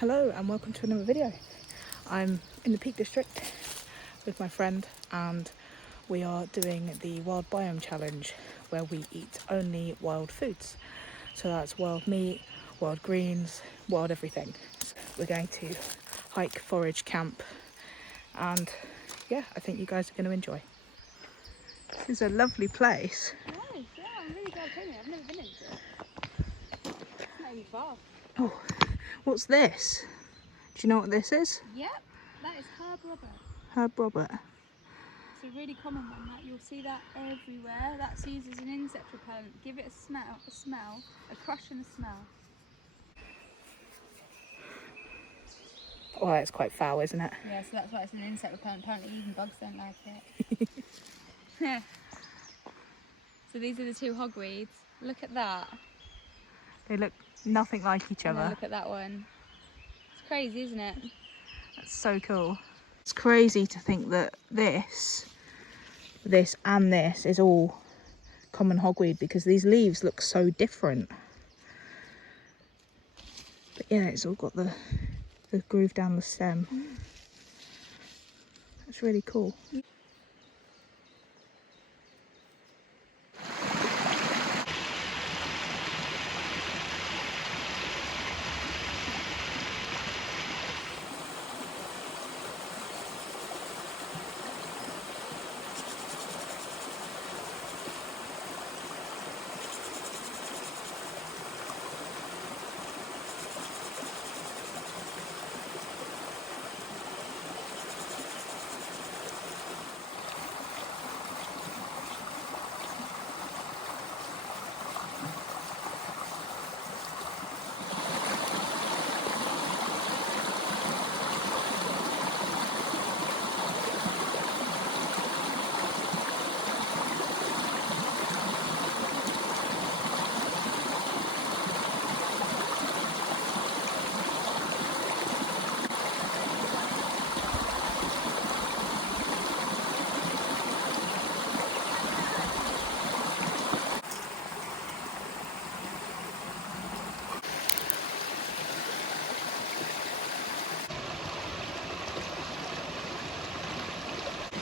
Hello and welcome to another video. I'm in the Peak District with my friend and we are doing the Wild Biome Challenge where we eat only wild foods. So that's wild meat, wild greens, wild everything. So we're going to hike, forage, camp, and yeah, I think you guys are going to enjoy. This is a lovely place. Nice, yeah, I'm really glad I came here. I've never been into it. It's not even far. Oh, what's this? Do you know what this is? Yep, that is herb robber. Herb Robert. It's a really common one. That you'll see that everywhere. That's used as an insect repellent. Give it a smell, a crush and a smell. Oh, it's quite foul, isn't it? Yeah, so that's why it's an insect repellent. Apparently even bugs don't like it. Yeah. So these are the two hogweeds. Look at that. They look nothing like each And then other. look at that one. It's crazy, isn't it? That's so cool. It's crazy to think that this and this is all common hogweed because these leaves look so different. But yeah, it's all got the groove down the stem. That's really cool.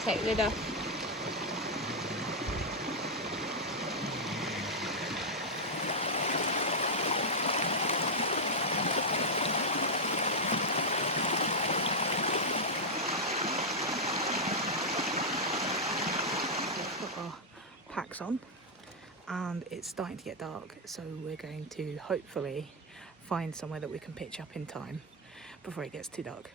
Take the lid off. We've got our packs on and it's starting to get dark, so we're going to hopefully find somewhere that we can pitch up in time before it gets too dark.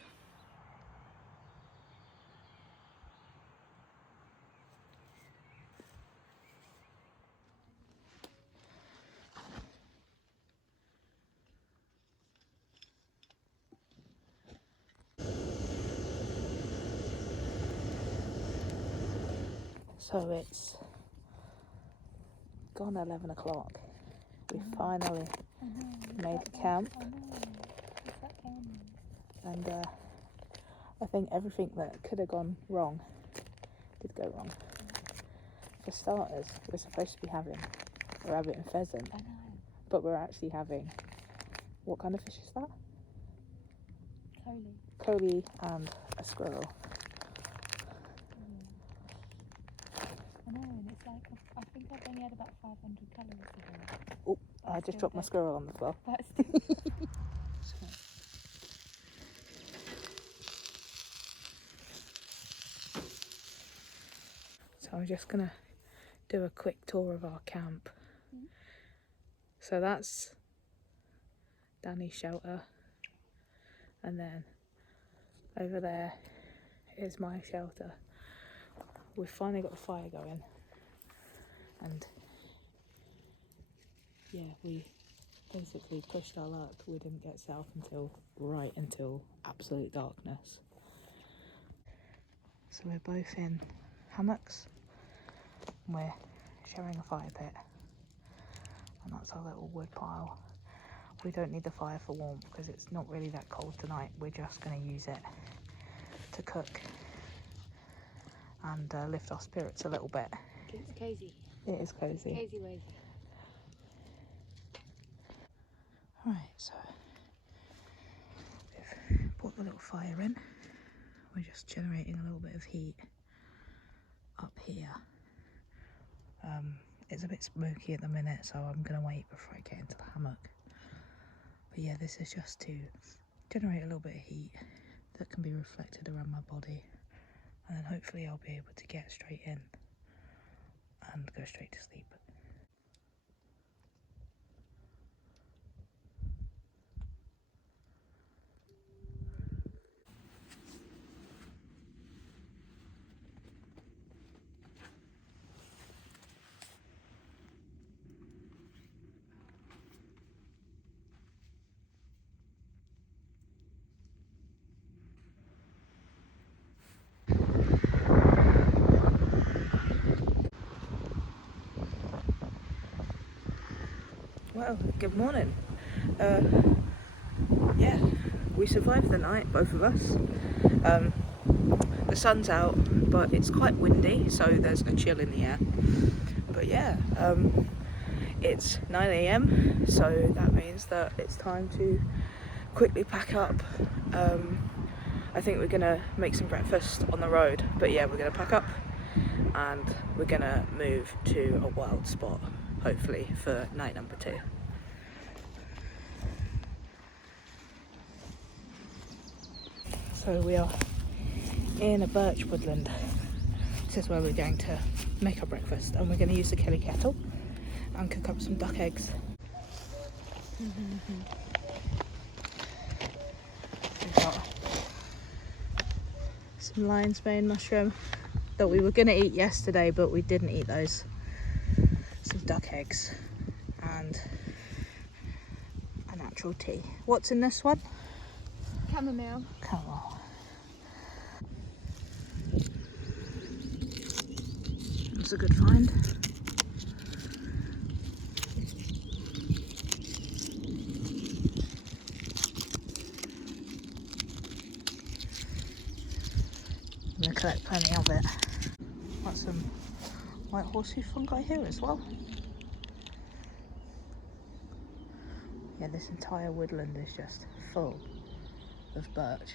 So it's gone 11 o'clock. We finally made the camp, and I think everything that could have gone wrong did go wrong. For starters, we're supposed to be having a rabbit and pheasant, but we're actually having, what kind of fish is that? Coley and a squirrel. I know, and it's like, I think I've only had about 500 calories today. Oh, I just dropped my squirrel on the floor. But still. So I'm just gonna do a quick tour of our camp. So that's Danny's shelter, and then over there is my shelter. We've finally got the fire going, and yeah, we basically pushed our luck. We didn't get set off until absolute darkness. So we're both in hammocks, and we're sharing a fire pit, and that's our little wood pile. We don't need the fire for warmth because it's not really that cold tonight. We're just going to use it to cook and lift our spirits a little bit. It's cosy. It is cosy. Cosy wazy. Right, so a little fire in. We're just generating a little bit of heat up here. It's a bit smoky at the minute, so I'm gonna wait before I get into the hammock. But yeah, this is just to generate a little bit of heat that can be reflected around my body, and then hopefully I'll be able to get straight in and go straight to sleep. Well, good morning. Yeah, we survived the night, both of us. The sun's out, but it's quite windy, so there's a chill in the air. But yeah, it's 9 a.m, so that means that it's time to quickly pack up. I think we're gonna make some breakfast on the road, but yeah, we're gonna pack up and we're gonna move to a wild spot, hopefully for night number 2. So we are in a birch woodland. This is where we're going to make our breakfast, and we're going to use the Kelly kettle and cook up some duck eggs. We've got some lion's mane mushroom that we were going to eat yesterday, but we didn't eat those. Some duck eggs and a natural tea. What's in this one? Chamomile. Chamomile. That's a good find. I'm going to collect plenty of it. Got some white horseshoe fungi here as well. Yeah, this entire woodland is just full of birch.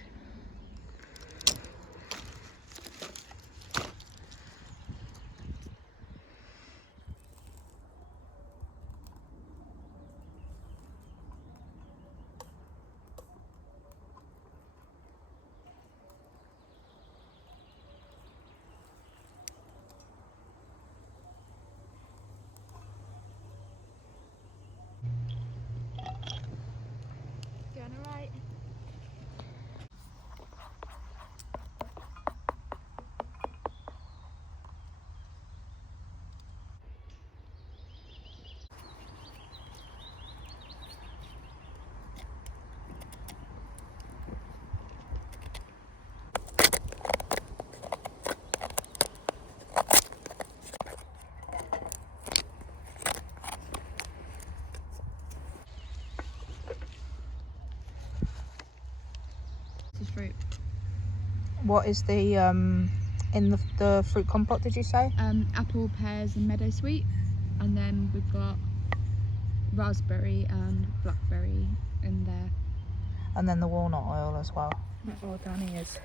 Going alright? This is fruit. What is the in the fruit compote, did you say? Apple, pears and meadowsweet, and then we've got raspberry and blackberry in there. And then the walnut oil as well. While Danni is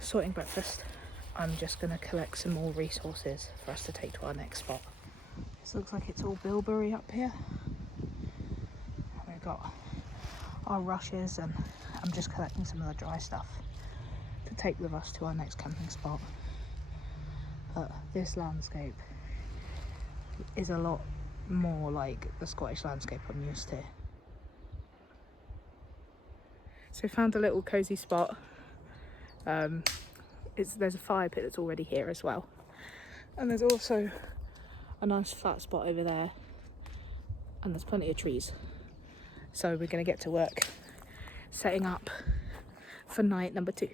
sorting breakfast, I'm just going to collect some more resources for us to take to our next spot. This looks like it's all bilberry up here. We've got our rushes, and I'm just collecting some of the dry stuff to take with us to our next camping spot. But this landscape is a lot more like the Scottish landscape I'm used to. So we found a little cosy spot. There's a fire pit that's already here as well, and there's also a nice flat spot over there, and there's plenty of trees. So we're going to get to work setting up for night number 2.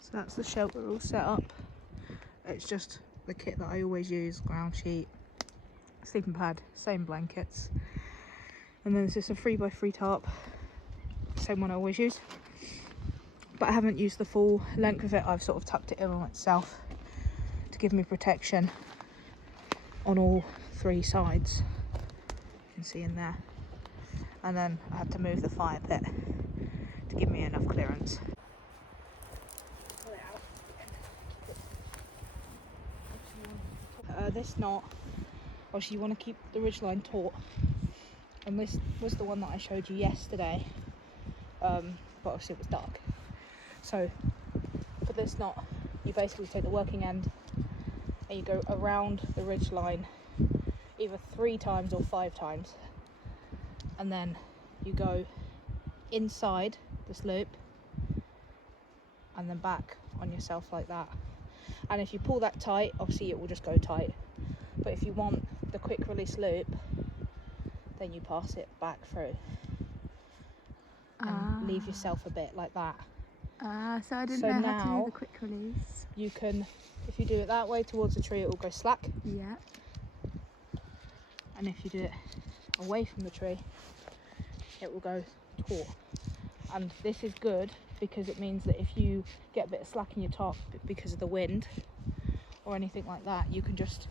So that's the shelter all set up. It's just the kit that I always use, ground sheet, sleeping pad, same blankets. And then it's just a 3x3 tarp, same one I always use. But I haven't used the full length of it, I've sort of tucked it in on itself to give me protection on all 3 sides. You can see in there. And then I had to move the fire pit to give me enough clearance. This knot, obviously you want to keep the ridgeline taut, and this was the one that I showed you yesterday, but obviously it was dark. So for this knot, you basically take the working end and you go around the ridgeline either 3 times or 5 times, and then you go inside this loop and then back on yourself like that. And if you pull that tight, obviously it will just go tight. But if you want the quick release loop, then you pass it back through and leave yourself a bit like that. So I didn't know how to do the quick release. You can, if you do it that way towards the tree, it will go slack. Yeah. And if you do it away from the tree, it will go taut. And this is good because it means that if you get a bit of slack in your top because of the wind or anything like that, you can just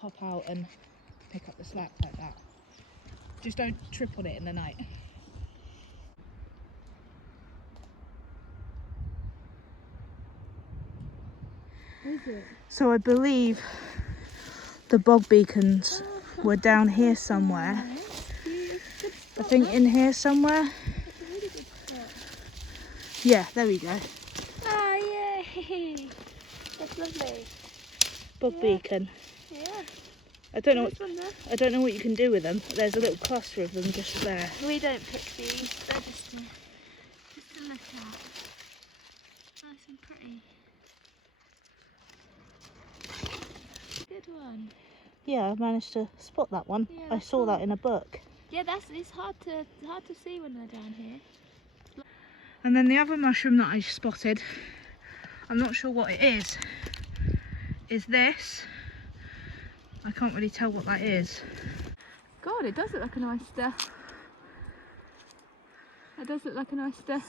pop out and pick up the slack like that. Just don't trip on it in the night. Is it? So I believe the bog beacons were down here somewhere. I think in here somewhere. That's a really good spot. Yeah, there we go. Ah, yay! That's lovely. Bog beacon. Yeah. I don't know Nice one there. I don't know what you can do with them. There's a little cluster of them just there. We don't pick these. They're just to look at. Nice and pretty. Good one. Yeah, I managed to spot that one. Yeah, I that's saw cool. that in a book. Yeah, it's hard to see when they're down here. And then the other mushroom that I spotted, I'm not sure what it is this. I can't really tell what that is. God, it does look like an oyster. It does look like an oyster.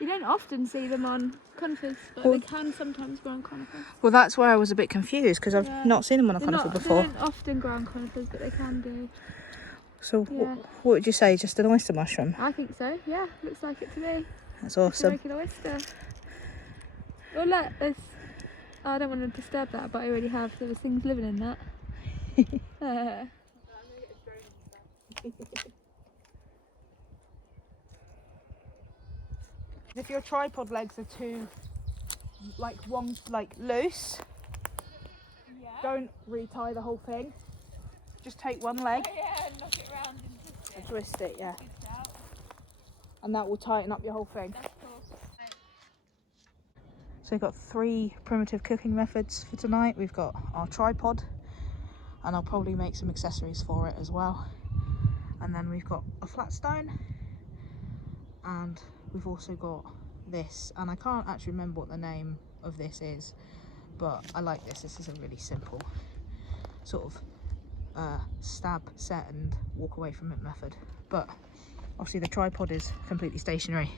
You don't often see them on conifers, but Well, they can sometimes grow on conifers. Well, that's where I was a bit confused because I've Yeah. not seen them on a They're conifer not- before. They don't often grow on conifers, but they can do. So Yeah. what would you say, just an oyster mushroom? I think so, yeah. Looks like it to me. That's Just a awesome. regular oyster. Oh look, there's... Oh, I don't want to disturb that, but I already have. There was things living in that. If your tripod legs are too loose, Yeah. don't retie the whole thing. Just take one leg Yeah, and knock it round and twist and twist it, yeah. Good shout. And that will tighten up your whole thing. That's cool. So we've got 3 primitive cooking methods for tonight. We've got our tripod, and I'll probably make some accessories for it as well. And then we've got a flat stone, and we've also got this, and I can't actually remember what the name of this is, but I like this. This is a really simple sort of stab, set and walk away from it method. But obviously the tripod is completely stationary,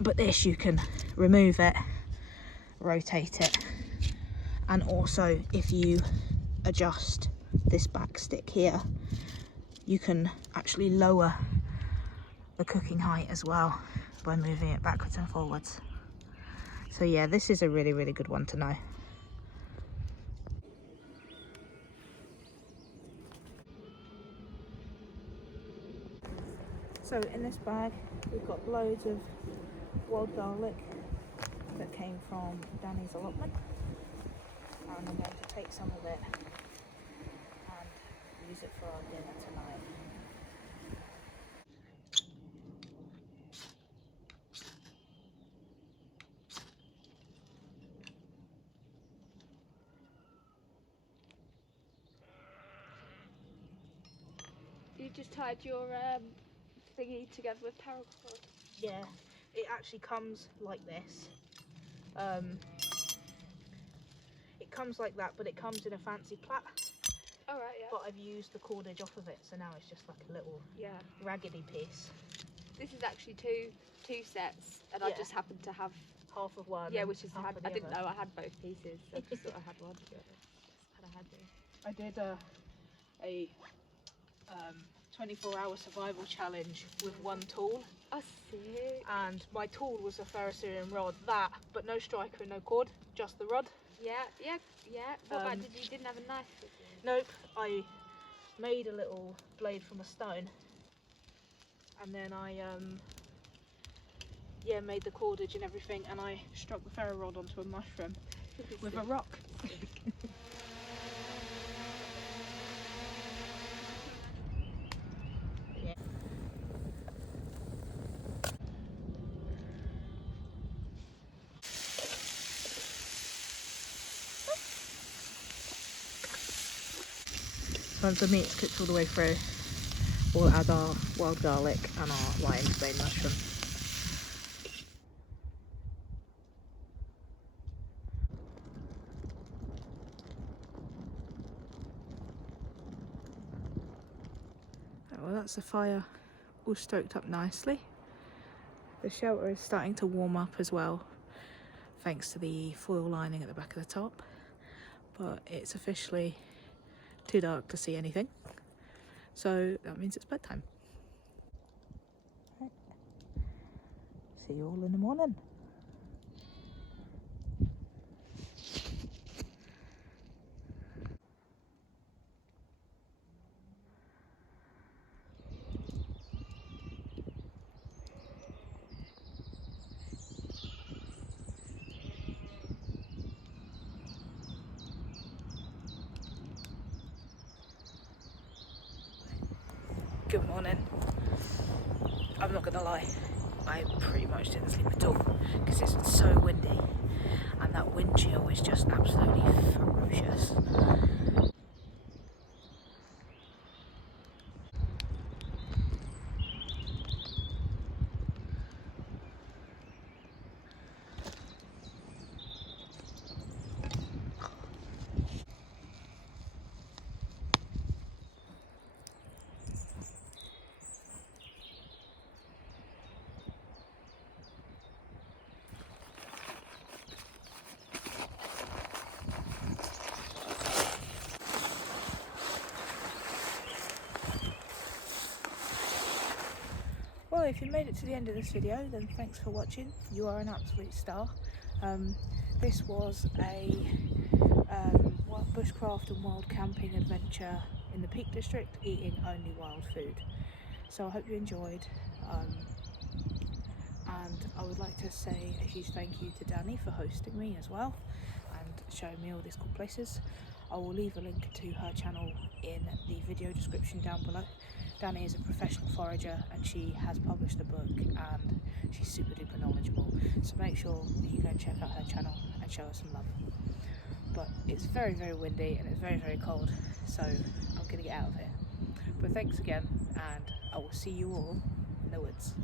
but this, you can remove it, rotate it, and also if you adjust this back stick here, you can actually lower the cooking height as well by moving it backwards and forwards. So yeah, this is a really, really good one to know. So in this bag we've got loads of wild garlic that came from Danni's allotment, and I'm going to take some of it and use it for our dinner tonight. You just tied your thingy together with paracord. Yeah, it actually comes like this. It comes like that, but it comes in a fancy plait. All right, yeah. But I've used the cordage off of it, so now it's just like a little raggedy piece. This is actually two sets, and I just happened to have half of one. Yeah, which is half of the I didn't other. know I had both pieces. I just thought I had one. And I had you. I did a 24-hour survival challenge with one tool. I see. And my tool was a ferrocerium rod, but no striker and no cord, just the rod. Yeah. What about you didn't have a knife with you? Nope, I made a little blade from a stone, and then I made the cordage and everything, and I struck the ferro rod onto a mushroom with a rock. Once the meat's cooked all the way through, we'll add our wild garlic and our lion's mane mushroom. Well, that's the fire all stoked up nicely. The shelter is starting to warm up as well, thanks to the foil lining at the back of the top, but it's officially too dark to see anything, so that means it's bedtime. Right. See you all in the morning. Good morning. I'm not gonna lie, I pretty much didn't sleep at all because it's so windy, and that wind chill is just absolutely ferocious. Well, if you made it to the end of this video, then thanks for watching. You are an absolute star. This was a bushcraft and wild camping adventure in the Peak District, eating only wild food. So I hope you enjoyed, and I would like to say a huge thank you to Danni for hosting me as well and showing me all these cool places. I will leave a link to her channel in the video description down below. Danni is a professional forager and she has published a book, and she's super duper knowledgeable, so make sure that you go and check out her channel and show her some love. But it's very, very windy and it's very, very cold, so I'm going to get out of here. But thanks again, and I will see you all in the woods.